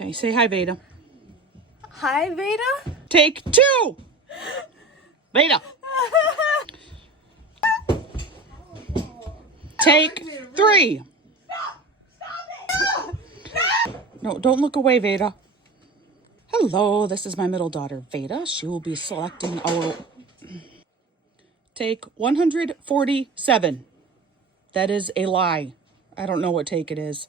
Okay, say hi, Veda. Hi, Veda. Take 2. Veda. Take 3. No, don't look away, Veda. Hello, this is my middle daughter, Veda. She will be selecting our... Take 147. That is a lie. I don't know what take it is.